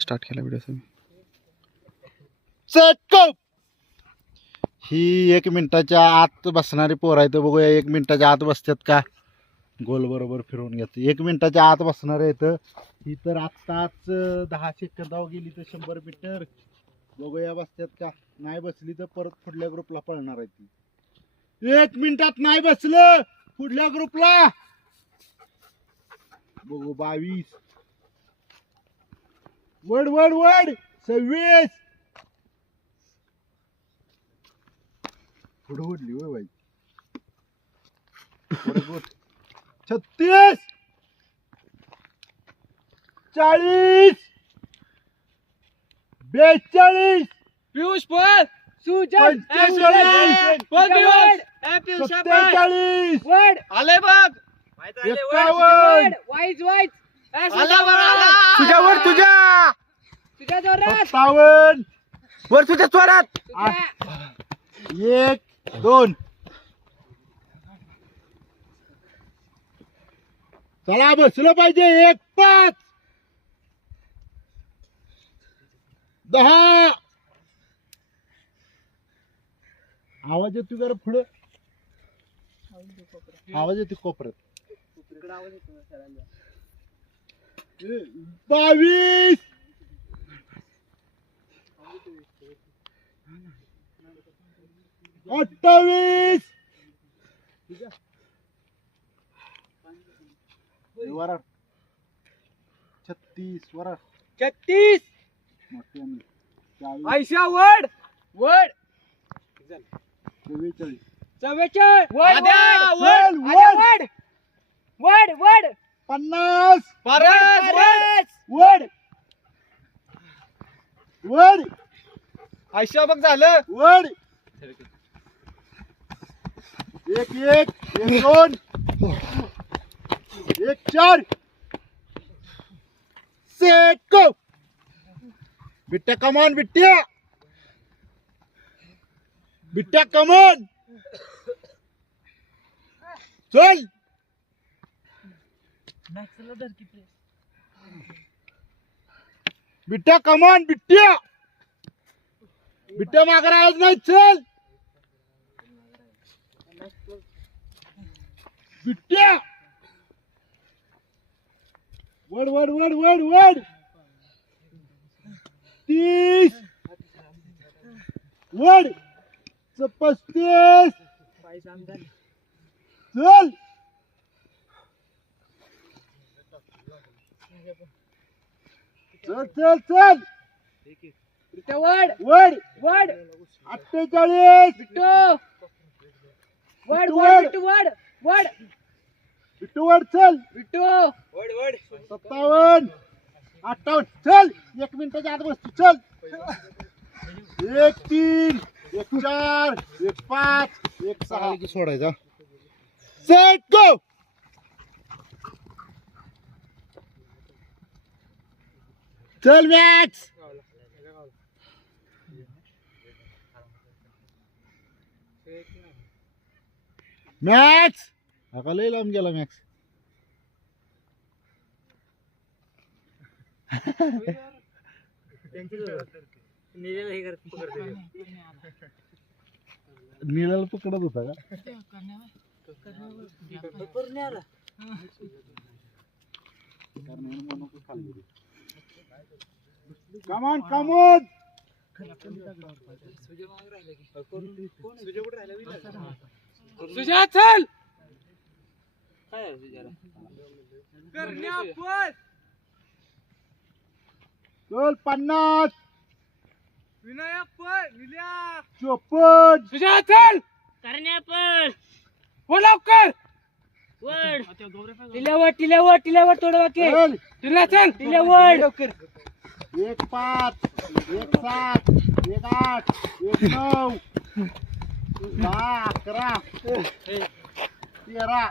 Start केला video ही एक मिनिटाच्या आत बसणारी पोर आहे तर बघूया एक मिनिटाच्या आत बसतात का? गोल बरोबर फिरवून घेते एक मिनिटाच्या आत बसणार आहे तर ही तर आत्ताच दहा सेकंद गेली तर शंभर मीटर बघूया बसतात का? नाही बसली तर परत पुढल्या ग्रुपला पळणार आहे ती. एक मिनिटात नाही बसलं पुढल्या ग्रुपला बघू बावीस. वड वड वड. सव्वीस. पुढं ओढली होय बाई. छत्तीस. चाळीस. बेचाळीस. पियुष पळ सुजन. पंचेचाळीस. पियुष. सत्तेचाळीस. वड. आले बघ. एकावन्न. वाईज वाईज. आला वर आला. तुझ्या वर तुझ्या. जोरात. वर तुझ्या तुझ्या एक दोन. चला बसलं पाहिजे. एक पाच. दहा. आवाज येतो जरा पुढं. आवाज येतो कोपऱ्यात. बावीस. अठ्ठावीस. वराड. छत्तीस वराड. छत्तीस. आयशा वड. वड. चव्वेचाळीस. चव्वेचाळीस. वड चल, वड वड. वड. वड. वड. पन्नास. वड. वड. वड. आयशा बघ झालं. वड. एक एक एक दोन. एक चार. सेट गो बिट्ट्या कमान बिट्ट्या बिट्ट्या कमान चल. बिट्ट्या कमान बिट्ट्या बिट्ट्या मागे राहायचं नाही चल. बिट्ट्या वड वड वड वड वड. तीस. वड. पस्तीस. चल. चल चल चल. बिट्टू वड. वड. वड. अठ्ठेचाळीस. बिट्टू वड वड वड. बिट्टू वड. वड. बिट्टू वड चल. बिट्टू वड वड. सत्तावन्न. अठ्ठावन्न. चल. एक मिनिटाच्या आत बसतो. चल. एक तीन. एक चार. एक पाच. एक सहा. सोडायचा. सेट गो चल मॅक्स मॅक्स! हा लय लांब गेला मॅक्स. नीलाला पकडत होता का? कमान कमोन सुजय चल करण्या पळ चल! पन्नास! विनायक पळ विल्या चोपन्न! सुजा चल! करण्या पण हो लवकर! वड! टिल्यावर टिल्यावर टिल्यावर थोडं वाके चल! टिल्या चल! टिल्यावर एक पाच एक सात एक आठ एक नऊ दहा अकरा तेरा